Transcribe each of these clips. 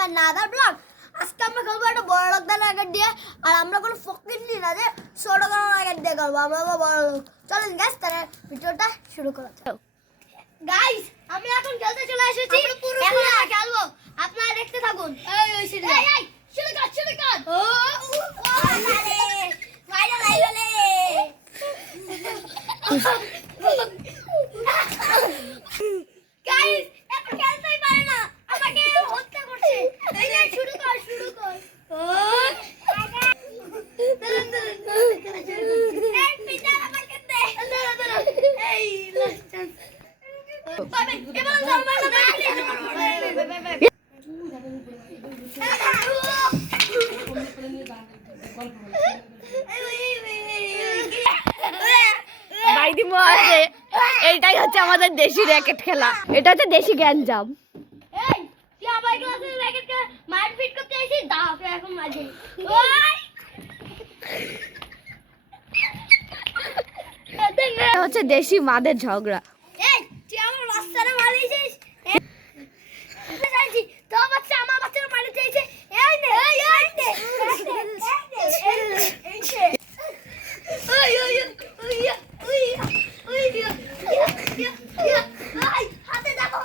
মাই another blog. আজকে আমরা খেলবো একটা বড় লোক র্যাকেট দিয়ে, আর আমরা কোনো ফকিন্নি না যে ছোট কোনো র্যাকেট দিয়ে খেলবো, আমরা বড় লোক। চলেন গাইস, তাহলে ভিডিওটা শুরু করা যাক। গাইস, আমি এখন খেলতে চলে এসেছি, এখন আমরা খেলবো, আপনারা দেখতে থাকুন। এই শুরু কর। ও আরে ফাইনাল আইলে গাইস, এখন খেলতেই পারে না, আমাকে হত্যা করছে। এই যে শুরু কর। ও এই পিটা আমাকে দে। এই লাস্ট চান্স। বাবা এবার জলমানা দে। এইটাই হচ্ছে আমাদের দেশি র্যাকেট খেলা, এটা হচ্ছে দেশি গ্যাঞ্জাম। এই তুই আমার ক্লাসের র্যাকেটকে মারপিট করতে এসেছিস, দাও এখন মাঝে। ওই এটা হচ্ছে দেশি মাদের ঝগড়া। এই তুই আমার বাচ্চারা মারিছিস, জানছি তো বাচ্চা আমার বাচ্চারা মারি চাইছে। এই নে হাতে দেখো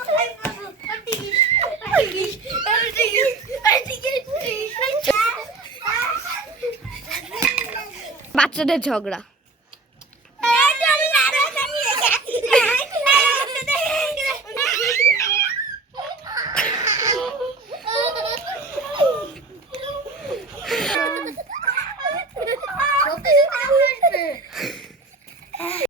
বাচ্চাদের ঝগড়া।